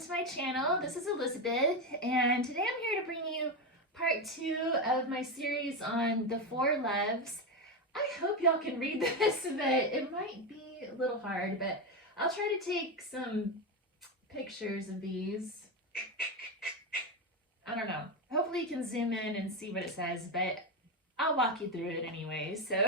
welcome to my channel. This is Elizabeth, and today I'm here to bring you part 2 of my series on the 4 loves. I hope y'all can read this, but it might be a little hard, but I'll try to take some pictures of these. I don't know. Hopefully you can zoom in and see what it says, but I'll walk you through it anyway. So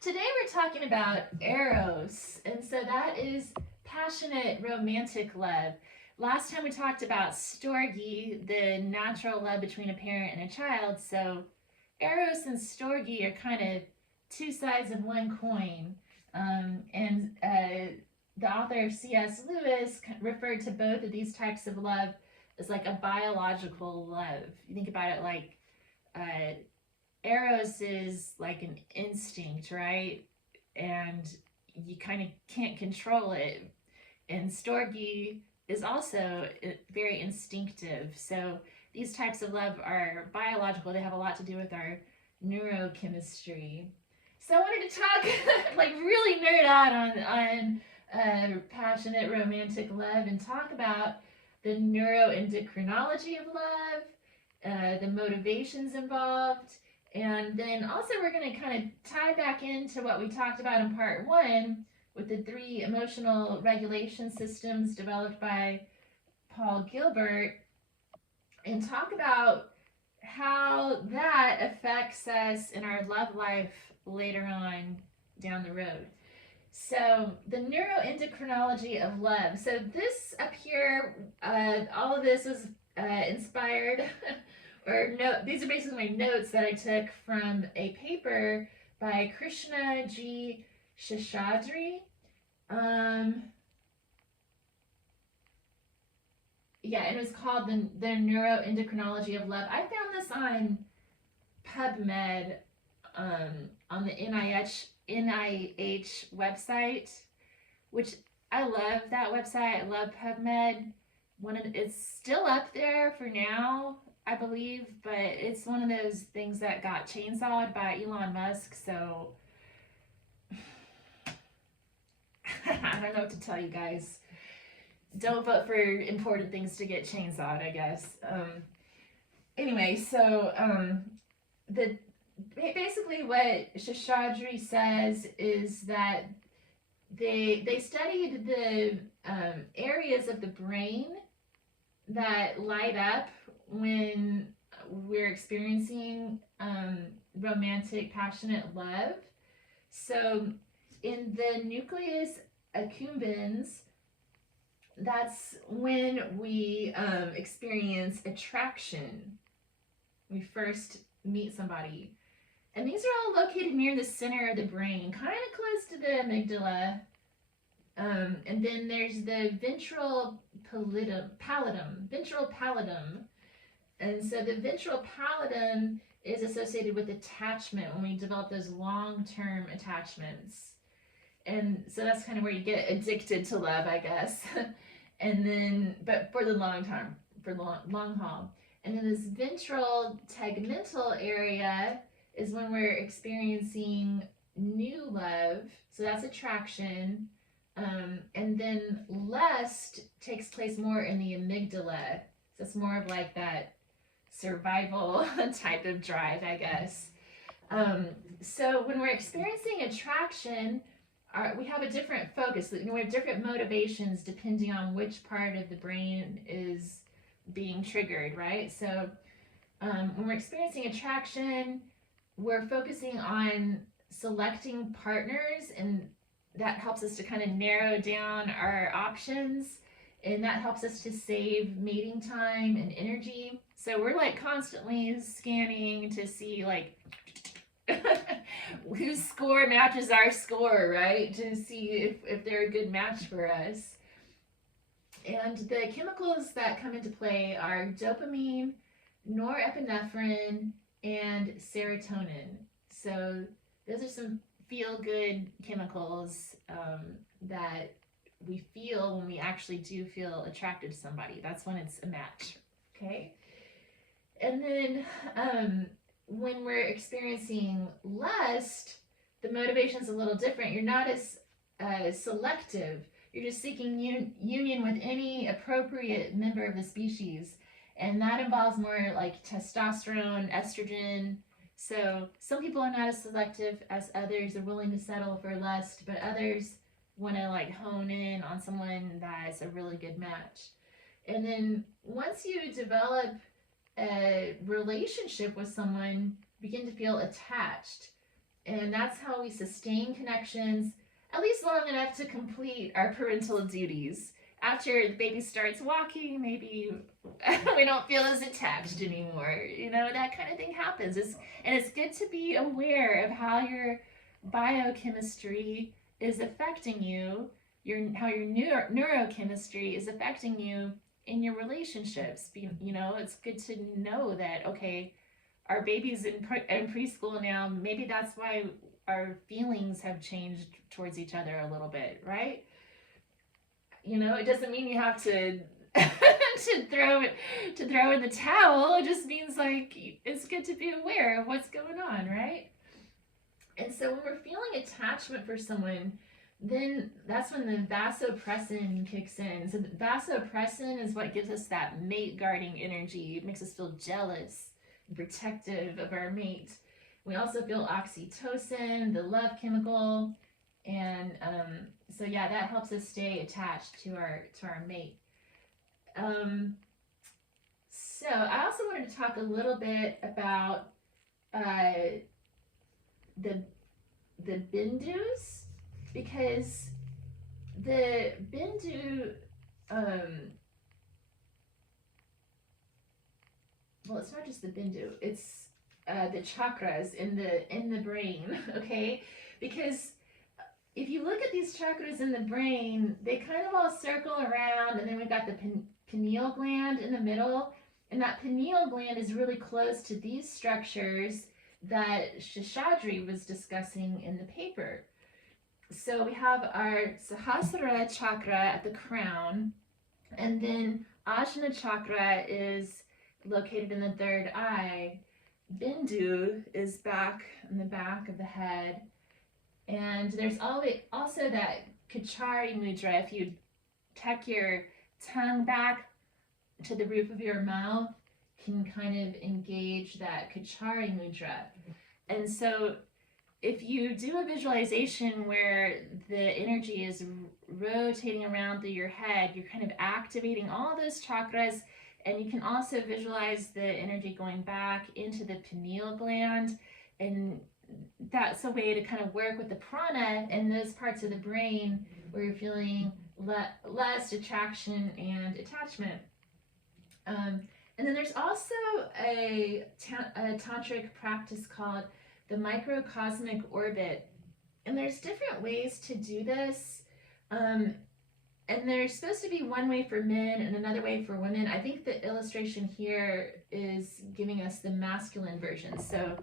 today we're talking about Eros, and so that is passionate romantic love. Last time we talked about Storge, the natural love between a parent and a child. So Eros and Storge are kind of two sides of one coin. The author C.S. Lewis referred to both of these types of love as like a biological love. You think about it like Eros is like an instinct, right? And you kind of can't control it. And Storge is also very instinctive. So these types of love are biological. They have a lot to do with our neurochemistry. So I wanted to talk, like really nerd out on passionate romantic love and talk about the neuroendocrinology of love, the motivations involved, and then also we're going to kind of tie back into what we talked about in part 1 with the 3 emotional regulation systems developed by Paul Gilbert, and talk about how that affects us in our love life later on down the road. So the neuroendocrinology of love. So this up here, all of this was inspired, or these are basically my notes that I took from a paper by Krishna G. Sheshadri. And it was called the neuroendocrinology of love. I found this on PubMed, on the NIH website, which I love that website. I love PubMed. It's still up there for now, I believe, but it's one of those things that got chainsawed by Elon Musk, so I don't know what to tell you guys. Don't vote for important things to get chainsawed, I guess. Anyway, so basically what Sheshadri says is that they studied the areas of the brain that light up when we're experiencing romantic, passionate love. So in the nucleus accumbens, that's when we experience attraction. We first meet somebody. And these are all located near the center of the brain, kind of close to the amygdala. And then there's the ventral pallidum. And so the ventral pallidum is associated with attachment, when we develop those long-term attachments. And so that's kind of where you get addicted to love, I guess. And then, but for the long time, for the long haul. And then this ventral tegmental area is when we're experiencing new love. So that's attraction. And then lust takes place more in the amygdala. So it's more of like that survival type of drive, I guess. So when we're experiencing attraction, we have a different focus. We have different motivations depending on which part of the brain is being triggered, right? So when we're experiencing attraction, we're focusing on selecting partners, and that helps us to kind of narrow down our options, and that helps us to save mating time and energy. So we're like constantly scanning to see like whose score matches our score, right? To see if they're a good match for us. And the chemicals that come into play are dopamine, norepinephrine, and serotonin. So those are some feel-good chemicals that we feel when we actually do feel attracted to somebody. That's when it's a match, okay? And then when we're experiencing lust, the motivation's a little different. You're not as selective. you're just seeking union with any appropriate member of the species. And that involves more like testosterone, estrogen. So some people are not as selective as others, are willing to settle for lust, but others want to like hone in on someone that's a really good match. And then once you develop a relationship with someone, begin to feel attached. And that's how we sustain connections, at least long enough to complete our parental duties. After the baby starts walking, maybe we don't feel as attached anymore. You know, that kind of thing happens. And it's good to be aware of how your biochemistry is affecting you, how your neurochemistry is affecting you in your relationships. You know, it's good to know that, okay, our baby's in preschool now, maybe that's why our feelings have changed towards each other a little bit, right? You know, it doesn't mean you have to to throw in the towel. It just means like it's good to be aware of what's going on, right? And so when we're feeling attachment for someone, then that's when the vasopressin kicks in. So the vasopressin is what gives us that mate guarding energy. It makes us feel jealous and protective of our mate. We also feel oxytocin, the love chemical, and so yeah, that helps us stay attached to our mate. So I also wanted to talk a little bit about the bindus, because the bindu, well, it's not just the bindu, it's the chakras in the brain, okay? Because if you look at these chakras in the brain, they kind of all circle around, and then we've got the pineal gland in the middle, and that pineal gland is really close to these structures that Sheshadri was discussing in the paper. So we have our Sahasrara chakra at the crown, and then Ajna chakra is located in the third eye. Bindu is back in the back of the head. And there's also that Kachari mudra. If you tuck your tongue back to the roof of your mouth, can kind of engage that Kachari mudra. And so if you do a visualization where the energy is rotating around through your head, you're kind of activating all those chakras, and you can also visualize the energy going back into the pineal gland, and that's a way to kind of work with the prana and those parts of the brain where you're feeling less attraction and attachment. And then there's also a tantric practice called the microcosmic orbit, and there's different ways to do this. And there's supposed to be one way for men and another way for women. I think the illustration here is giving us the masculine version. So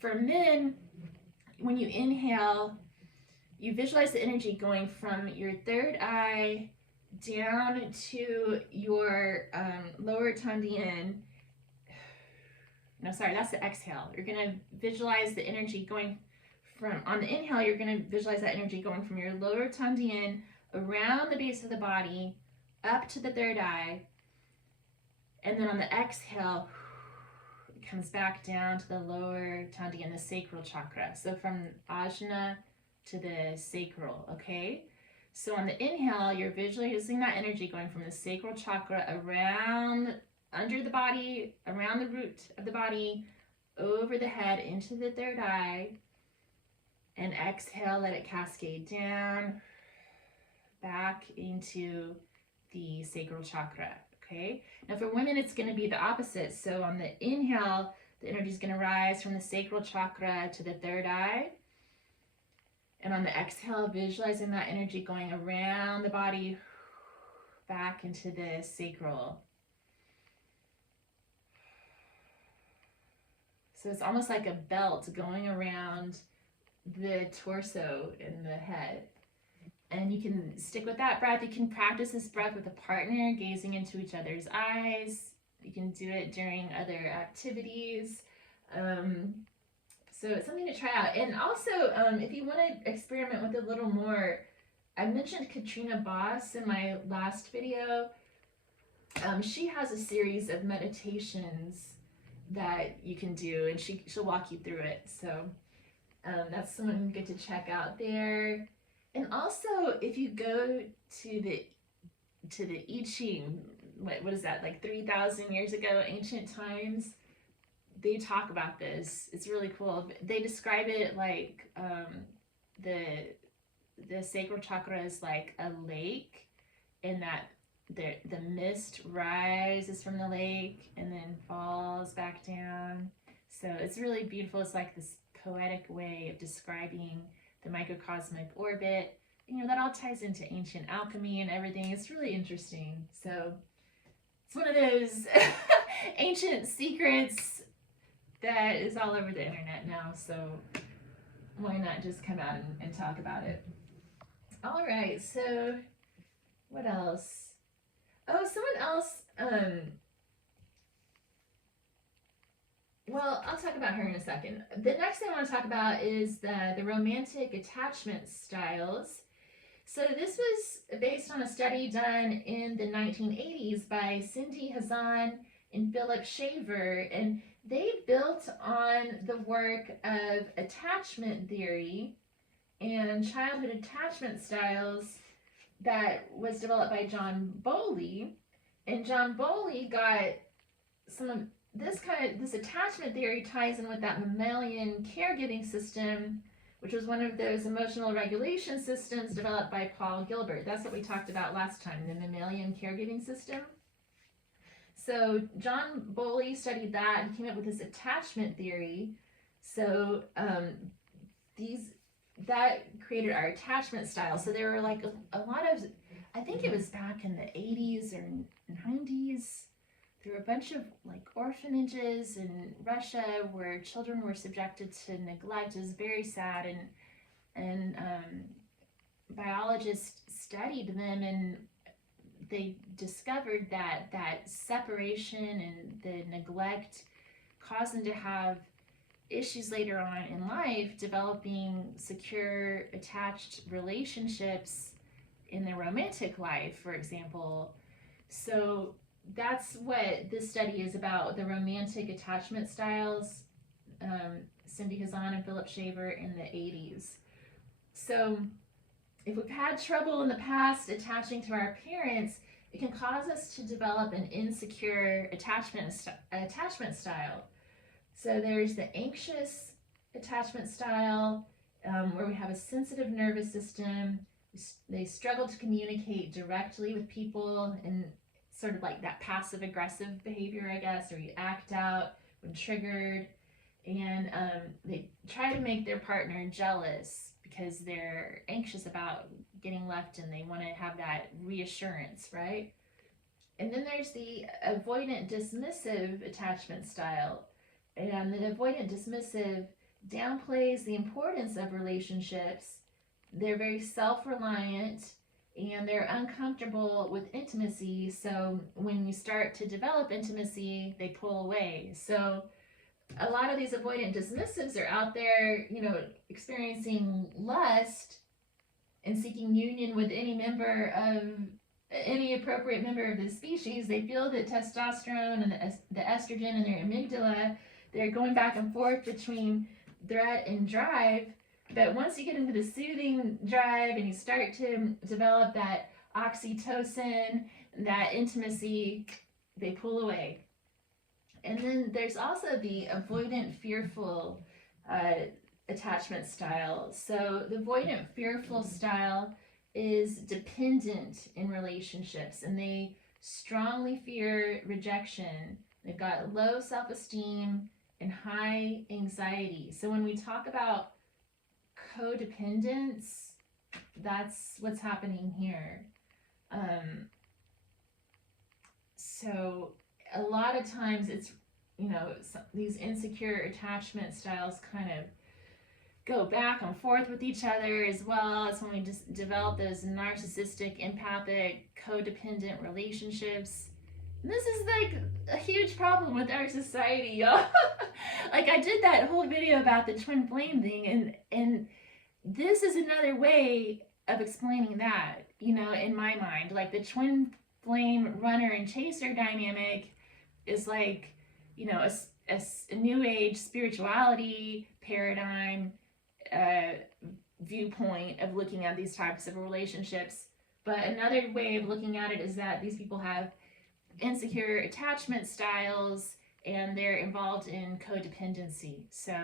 for men, when you inhale, you visualize the energy going from your third eye down to your lower Tandian. No, sorry, that's the exhale. You're going to visualize the energy going from, on the inhale, you're going to visualize that energy going from your lower Tandian around the base of the body up to the third eye. And then on the exhale, it comes back down to the lower Tandian, the sacral chakra. So from Ajna to the sacral, okay? So on the inhale, you're visualizing that energy going from the sacral chakra around, under the body, around the root of the body, over the head, into the third eye. And exhale, let it cascade down, back into the sacral chakra, okay? Now for women, it's going to be the opposite. So on the inhale, the energy is going to rise from the sacral chakra to the third eye. And on the exhale, visualizing that energy going around the body, back into the sacral. So it's almost like a belt going around the torso and the head. And you can stick with that breath. You can practice this breath with a partner, gazing into each other's eyes. You can do it during other activities. So it's something to try out. And also, if you want to experiment with a little more I mentioned Katrina Boss in my last video. She has a series of meditations that you can do, and she'll walk you through it. So that's someone you get to check out there. And also, if you go to the I Ching, what is that, like 3,000 years ago, ancient times, they talk about this. It's really cool. They describe it like the sacral chakra is like a lake, and that the mist rises from the lake and then falls back down. So it's really beautiful. It's like this poetic way of describing the microcosmic orbit. You know, that all ties into ancient alchemy and everything. It's really interesting. So it's one of those ancient secrets that is all over the internet now. So why not just come out and talk about it? All right, so what else? Oh, someone else, well, I'll talk about her in a second. The next thing I want to talk about is the romantic attachment styles. So this was based on a study done in the 1980s by Cindy Hazan and Philip Shaver, and they built on the work of attachment theory and childhood attachment styles that was developed by John Bowley. And John Bowley got some of this attachment theory ties in with that mammalian caregiving system, which was one of those emotional regulation systems developed by Paul Gilbert. That's what we talked about last time, the mammalian caregiving system. So John Bowley studied that and came up with this attachment theory. So that created our attachment style. So there were like a lot of, I think it was back in the 80s or 90s, there were a bunch of like orphanages in Russia where children were subjected to neglect. It was very sad, and biologists studied them, and they discovered that separation and the neglect caused them to have issues later on in life, developing secure, attached relationships in their romantic life, for example. So that's what this study is about, the romantic attachment styles, Cindy Hazan and Philip Shaver in the 80s. So if we've had trouble in the past attaching to our parents, it can cause us to develop an insecure attachment style. So there's the anxious attachment style, where we have a sensitive nervous system. They struggle to communicate directly with people, and sort of like that passive aggressive behavior, I guess, or you act out when triggered, and they try to make their partner jealous because they're anxious about getting left and they want to have that reassurance, right? And then there's the avoidant dismissive attachment style. And the avoidant dismissive downplays the importance of relationships. They're very self-reliant and they're uncomfortable with intimacy. So when you start to develop intimacy, they pull away. So a lot of these avoidant dismissives are out there, you know, experiencing lust and seeking union with any appropriate member of the species. They feel the testosterone and the estrogen in their amygdala. They're going back and forth between threat and drive. But once you get into the soothing drive and you start to develop that oxytocin, that intimacy, they pull away. And then there's also the avoidant fearful attachment style. So the avoidant fearful style is dependent in relationships, and they strongly fear rejection. They've got low self-esteem and high anxiety. So when we talk about codependence, that's what's happening here. So a lot of times it's, you know, these insecure attachment styles kind of go back and forth with each other as well. It's when we just develop those narcissistic, empathic, codependent relationships. And this is like a huge problem with our society, y'all. Like I did that whole video about the twin flame thing, and this is another way of explaining that, you know, in my mind. Like the twin flame runner and chaser dynamic is like, you know, a new age spirituality paradigm, uh, viewpoint of looking at these types of relationships. But another way of looking at it is that these people have insecure attachment styles and they're involved in codependency. So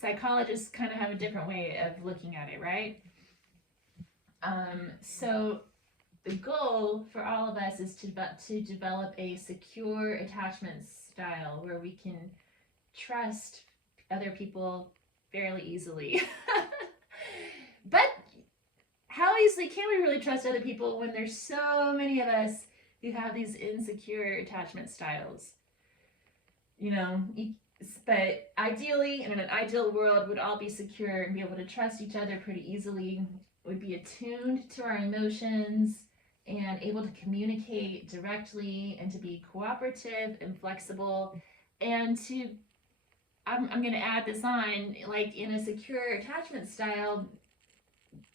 psychologists kind of have a different way of looking at it, right? So the goal for all of us is to develop a secure attachment style where we can trust other people fairly easily. But how easily can we really trust other people when there's so many of us who have these insecure attachment styles? You know, but ideally, in an ideal world, would all be secure and be able to trust each other pretty easily, would be attuned to our emotions and able to communicate directly and to be cooperative and flexible and to, I'm going to add this on, like in a secure attachment style,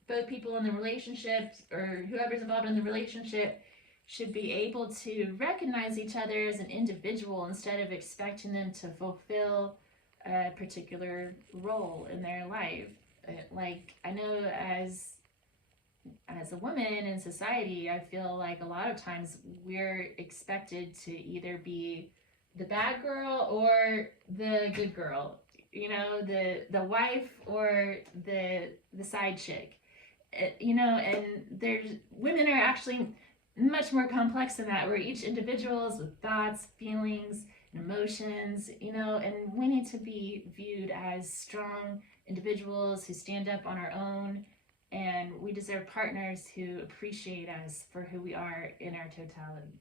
both people in the relationship or whoever's involved in the relationship should be able to recognize each other as an individual instead of expecting them to fulfill a particular role in their life. Like, I know as a woman in society, I feel like a lot of times we're expected to either be the bad girl or the good girl, you know, the wife or the side chick, you know. And there's women are actually much more complex than that. We're each individuals with thoughts, feelings, and emotions, you know, and we need to be viewed as strong individuals who stand up on our own, and we deserve partners who appreciate us for who we are in our totality.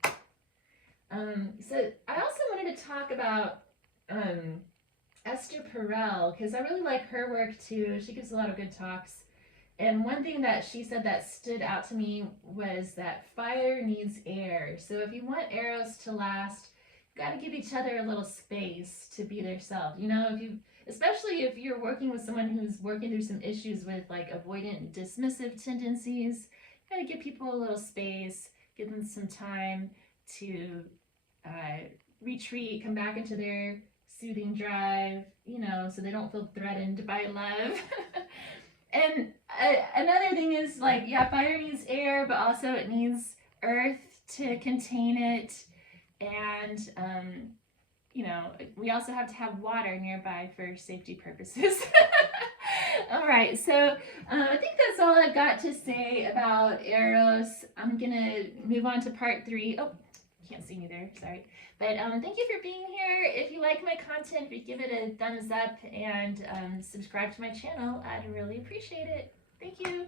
So I also wanted to talk about Esther Perel, because I really like her work too. She gives a lot of good talks. And one thing that she said that stood out to me was that fire needs air. So if you want Eros to last, you got to give each other a little space to be their self. You know, especially if you're working with someone who's working through some issues with like avoidant and dismissive tendencies, you got to give people a little space, give them some time to retreat, come back into their soothing drive, you know, so they don't feel threatened by love. And another thing is, like, yeah, fire needs air, but also it needs earth to contain it. And, you know, we also have to have water nearby for safety purposes. All right, so I think that's all I've got to say about Eros. I'm going to move on to part 3. Oh, can't see me there, sorry. But thank you for being here. If you like my content, if you give it a thumbs up and subscribe to my channel, I'd really appreciate it. Thank you.